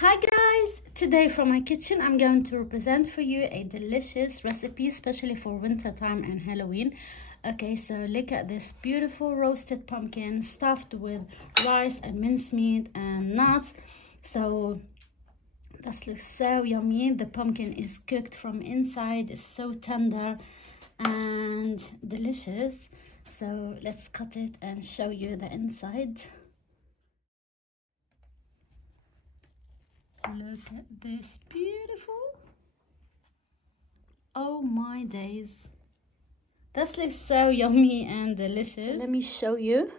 Hi guys, today from my kitchen I'm going to represent for you a delicious recipe especially for winter time and Halloween. Okay, so look at this beautiful roasted pumpkin stuffed with rice and mincemeat and nuts. So that looks so yummy. The pumpkin is cooked from inside, it's so tender and delicious. So let's cut it and show you the inside. Look at this, beautiful. Oh my days, this looks so yummy and delicious. So let me show you.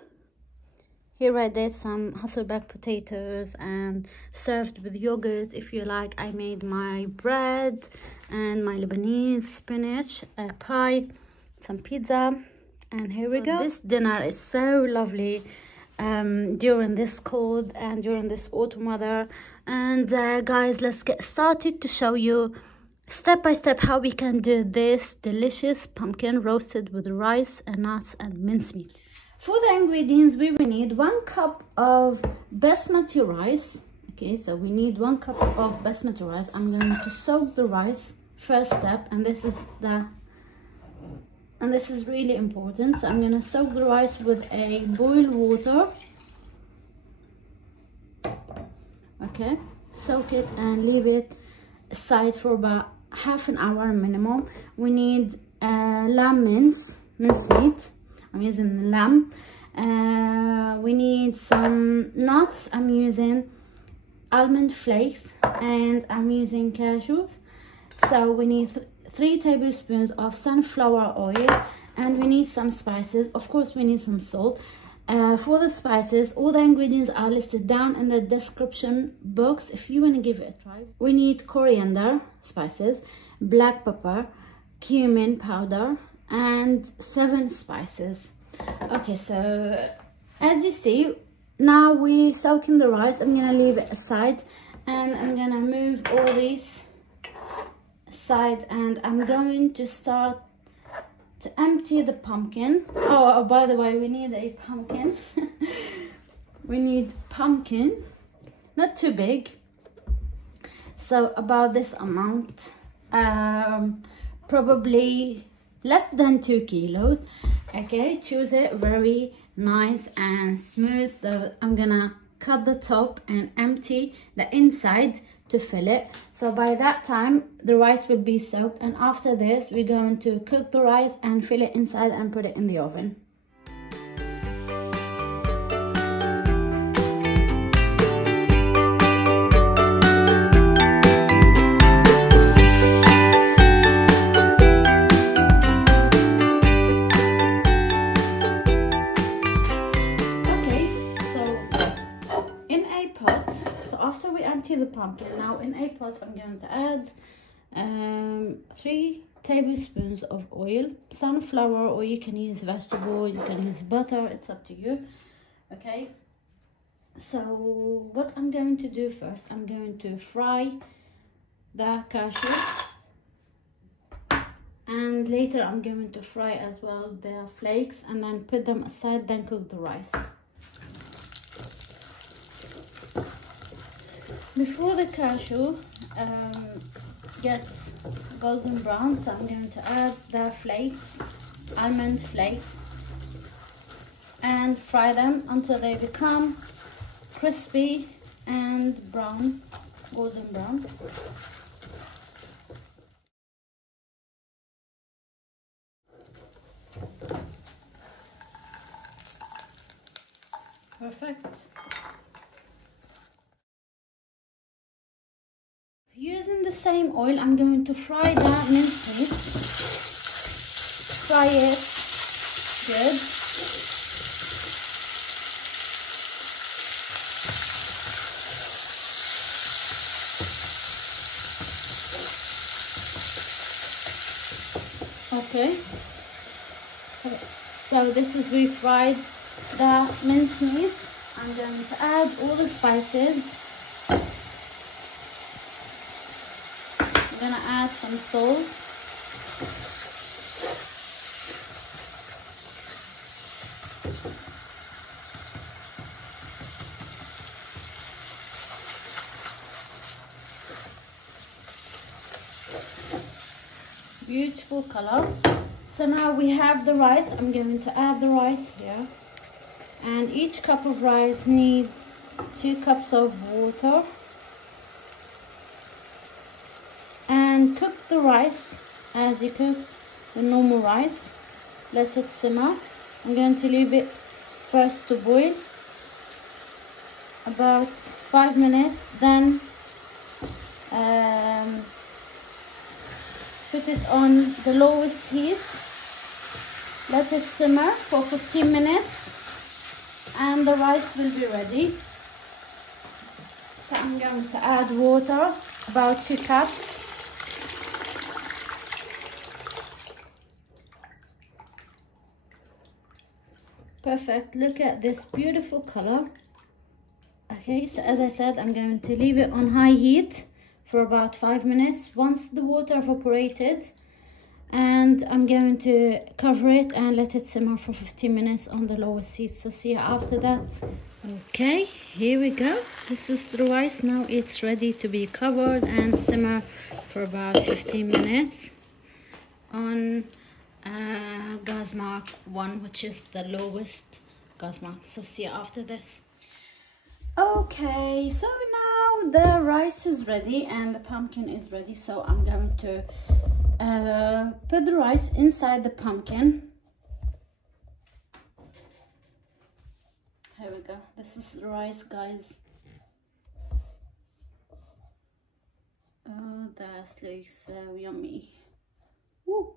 Here I did some Hasselback potatoes and served with yogurt if you like. I made my bread and my Lebanese spinach pie, some pizza, and here we go. This dinner is so lovely during this cold and during this autumn weather. And guys, let's get started to show you step by step how we can do this delicious pumpkin roasted with rice and nuts and mincemeat. For the ingredients, we will need 1 cup of basmati rice. Okay, so we need 1 cup of basmati rice. I'm going to soak the rice first step, and this is really important. So I'm going to soak the rice with a boiled water. Okay, soak it and leave it aside for about half an hour minimum. We need lamb mincemeat. I'm using lamb. We need some nuts. I'm using almond flakes and I'm using cashews. So we need 3 tablespoons of sunflower oil, and we need some spices. Of course, we need some salt. For the spices, all the ingredients are listed down in the description box if you want to give it a try. We need coriander spices, black pepper, cumin powder, and 7 spices. Okay, so as you see, now we soak in the rice. I'm gonna leave it aside and I'm gonna move all these aside, and I'm going to start to empty the pumpkin. Oh, by the way, we need a pumpkin. We need pumpkin, not too big, so about this amount, probably less than 2 kilos. Okay, choose it very nice and smooth. So I'm gonna cut the top and empty the inside to fill it. So by that time the rice will be soaked, and after this we're going to cook the rice and fill it inside and put it in the oven. After we empty the pumpkin, now in a pot I'm going to add 3 tablespoons of oil, sunflower, or you can use vegetable, you can use butter, it's up to you. Okay, so what I'm going to do first, I'm going to fry the cashews, and later I'm going to fry as well the flakes and then put them aside, then cook the rice. Before the cashew gets golden brown, so I'm going to add the flakes, almond flakes, and fry them until they become crispy and brown, golden brown. Perfect. Using the same oil, I'm going to fry that mincemeat. Fry it good. Okay. So this is refried the mincemeat. I'm going to add all the spices. I'm gonna add some salt, beautiful color. So now we have the rice. I'm going to add the rice here, and each cup of rice needs 2 cups of water. And cook the rice as you cook the normal rice. Let it simmer. I'm going to leave it first to boil about 5 minutes, then put it on the lowest heat. Let it simmer for 15 minutes and the rice will be ready. So I'm going to add water, about 2 cups. Perfect, look at this beautiful color. Okay, so as I said, I'm going to leave it on high heat for about 5 minutes once the water evaporated, and I'm going to cover it and let it simmer for 15 minutes on the lowest heat. So see you after that. Okay, here we go. This is the rice. Now it's ready to be covered and simmer for about 15 minutes on gas mark 1, which is the lowest gas mark. So see you after this. Okay, so now the rice is ready and the pumpkin is ready. So I'm going to put the rice inside the pumpkin. Here we go. This is the rice, guys. Oh, that looks so yummy. Woo.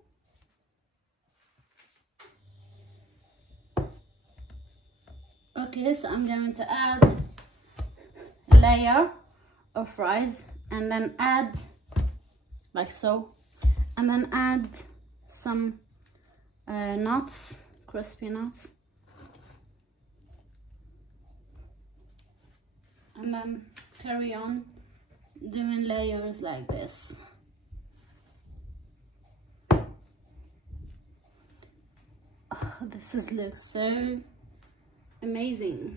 Okay, so I'm going to add a layer of rice and then add like so, and then add some nuts, crispy nuts, and then carry on doing layers like this. Oh, this looks so amazing.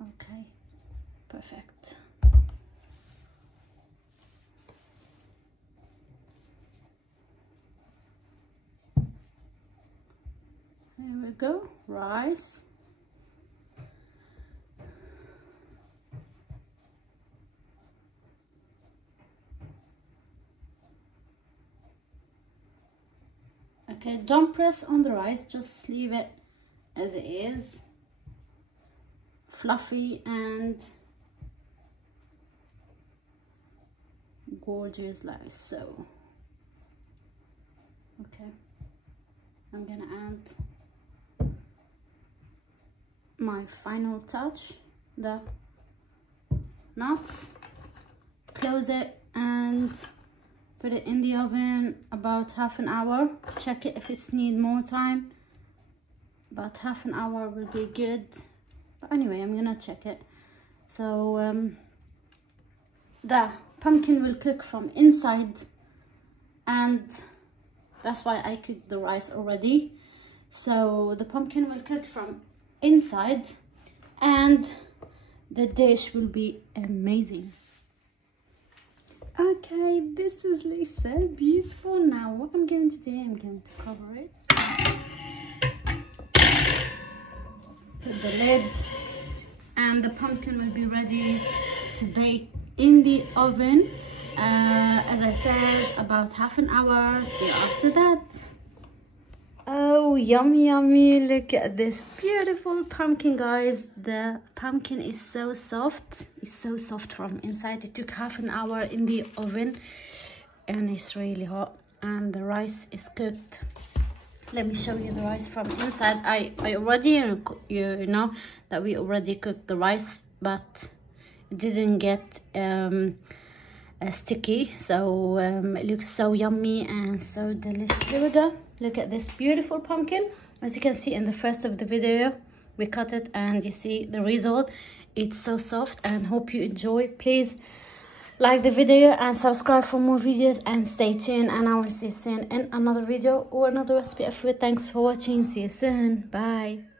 Okay, perfect. Here we go, rice. Okay, don't press on the rice, just leave it as it is, fluffy and gorgeous like so. Okay, I'm gonna add my final touch, the nuts, close it and put it in the oven about half an hour. Check it if it's need more time. About half an hour will be good. But anyway, I'm gonna check it. So the pumpkin will cook from inside, and that's why I cooked the rice already. So the pumpkin will cook from inside and the dish will be amazing. Okay, this is like so beautiful. Now what I'm going to do, I'm going to cover it, put the lid, and the pumpkin will be ready to bake in the oven. As I said, about half an hour. See you after that. Oh, yummy, yummy. Look at this beautiful pumpkin, guys. The pumpkin is so soft. It's so soft from inside. It took half an hour in the oven and it's really hot, and the rice is cooked. Let me show you the rice from inside. I already, you know that we already cooked the rice, but it didn't get sticky. So it looks so yummy and so delicious. Here we go. Look at this beautiful pumpkin. As you can see in the first of the video, we cut it and you see the result. It's so soft, and hope you enjoy. Please like the video and subscribe for more videos, and stay tuned, and I will see you soon in another video or another recipe of food. Thanks for watching. See you soon. Bye.